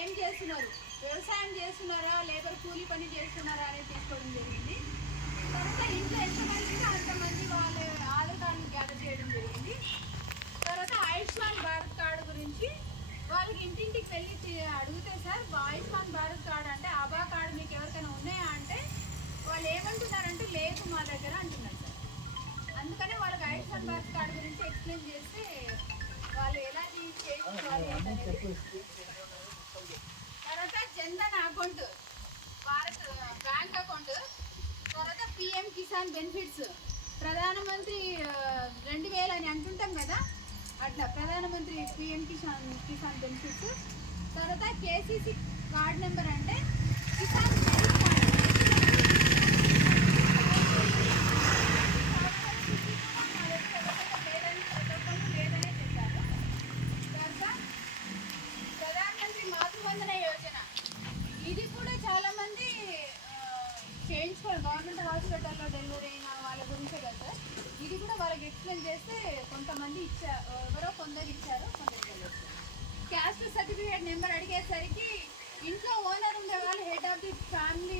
ఏం చేస్తున్నారు, వ్యవసాయం చేస్తున్నారా లేబర్ కూలీ పని చేస్తున్నారా అనేది తీసుకోవడం జరిగింది. తర్వాత ఇంట్లో ఎంతమంది అంతమంది వాళ్ళ ఆధార్ కార్డుని గ్యాదర్ చేయడం జరిగింది. తర్వాత ఆయుష్మాన్ భారత్ కార్డు గురించి వాళ్ళకి ఇంటింటికి వెళ్ళి అడిగితే సార్ ఆయుష్మాన్ భారత్ కార్డు అంటే ఆభా కార్డు మీకు ఎవరికైనా ఉన్నాయా అంటే వాళ్ళు ఏమంటున్నారంటే లేదు మా దగ్గర అంటున్నారు సార్. అందుకనే వాళ్ళకి ఆయుష్మాన్ భారత్ కార్డు గురించి ఎక్స్ప్లెయిన్ చేస్తే వాళ్ళు ఎలా చేసుకోవాలి అనేది. తర్వాత Jan Dhan account Bharat bank account, తర్వాత పిఎం కిసాన్ బెనిఫిట్స్ ప్రధానమంత్రి 2000 అని అంటుంటాం కదా, అట్లా ప్రధానమంత్రి పిఎం కిసాన్ బెనిఫిట్స్. తర్వాత కేసీసీ కార్డ్ నెంబర్ అంటే కిసాన్ క్రెడిట్ కార్డ్. లేదనే చెప్పారు. తర్వాత ప్రధానమంత్రి మాతృవందన యోజన, ఇది కూడా చాలామంది చేయించుకోవాలి. గవర్నమెంట్ హాస్పిటల్లో డెలివరీ అయిన వాళ్ళ గురించే కదా సార్. ఇది కూడా వాళ్ళకి ఎక్స్ప్లెయిన్ చేస్తే కొంతమంది ఎవరో కొందరు ఇచ్చారు, కొందరు ఇవ్వలేదు. క్యాస్ట్ సర్టిఫికేట్ నెంబర్ అడిగేసరికి ఇంట్లో ఓనర్ ఉండే వాళ్ళు హెడ్ ఆఫ్ ది ఫ్యామిలీ